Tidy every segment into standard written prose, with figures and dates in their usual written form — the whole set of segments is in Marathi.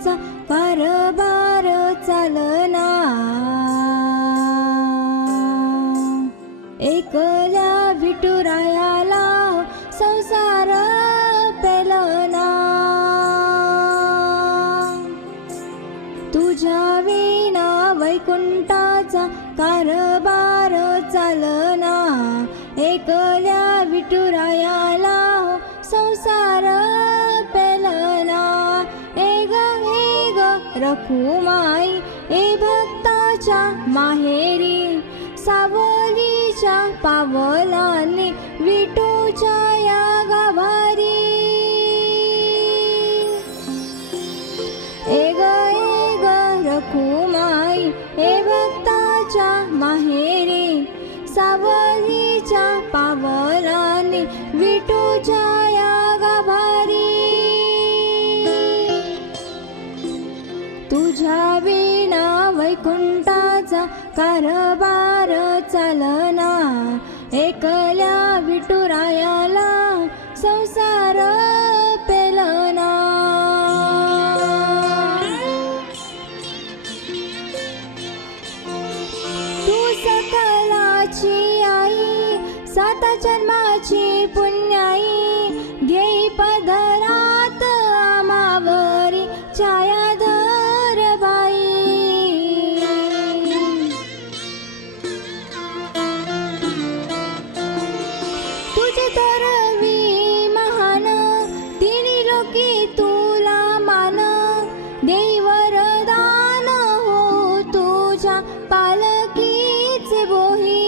वैकुंठाचा कारभार चालना. एकल्या विठुरायाला संसार पेलना. तुझ्या विना वैकुंठाचा कारभार चालना. एकल्या विठुरायाला संसार पेलना. एग रखुमाई ए भक्ताच्या माहेरी, सावलीच्या पावलांनी विठूच्या या गाभारी. एग रखुमाई ए भक्ताच्या माहेरी, सावलीच्या पावलांनी विठूच्या या गाभारी. तुझ्या विना वैकुंठाचा कारभार चालना. एकल्या विठुरायाला संसार पेलना. तू सकलाची आई, सात जन्माची पुण्याई, घेई पदरात आमावरी छायाधर बाई. तुझे तरवी महान, तिन्ही लोकी तुला मान, देई वरदान हो तुझ्या पालकीचे बोही.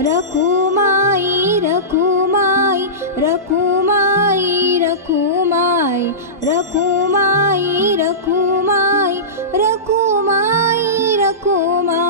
रखुमाई रखुमाई रखुमाई रखुमाई रखुमाई रखुमाई रखुमाई रखुमाई.